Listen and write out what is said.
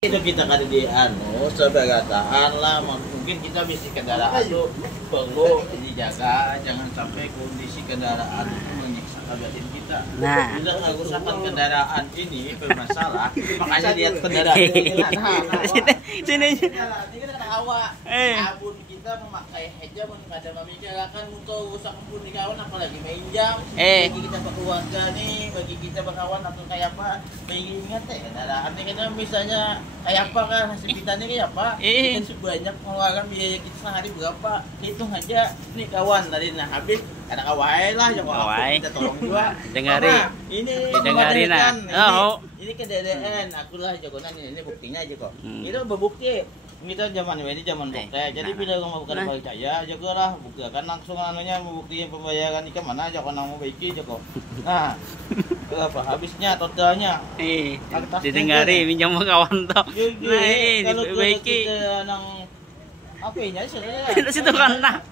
Itu kita kan di sebagataan lah, mungkin kita bisa kendaraan itu perlu dijaga, jangan sampai kondisi kendaraan itu menyiksa batin kita. Nah, kita ngerusakan kendaraan ini bermasalah, makanya lihat kendaraan ini. Sini. Ini kan awak, abun kita memakai hijab pada membicarakan untuk rusak pun di kawan, apalagi main jam. Bagi kita berkeluarga nih, bagi kita berkawan atau kayak apa, bagi ingat kendaraan ini kita misalnya kayak apa kan hasil kita ini kayak apa, kita sebanyak pengeluaran biaya kita sehari berapa, hitung aja nih kawan dari habis ada kawai lah yang kita tolong juga. Dengarin. Ini dengarin ini keadaan aku lah jagoan ini buktinya aja kok. Itu berbukti. Kita zaman ini zaman bukti. Jadi bila kamu bukan percaya jago lah buktikan langsung anunya membuktikan pembayaran ikan mana aja kalau mau baiki jago. Nah, berapa habisnya totalnya? Didengari minjam kawan toh. Nah, kalau kita nang apa ini? Situ kan nah.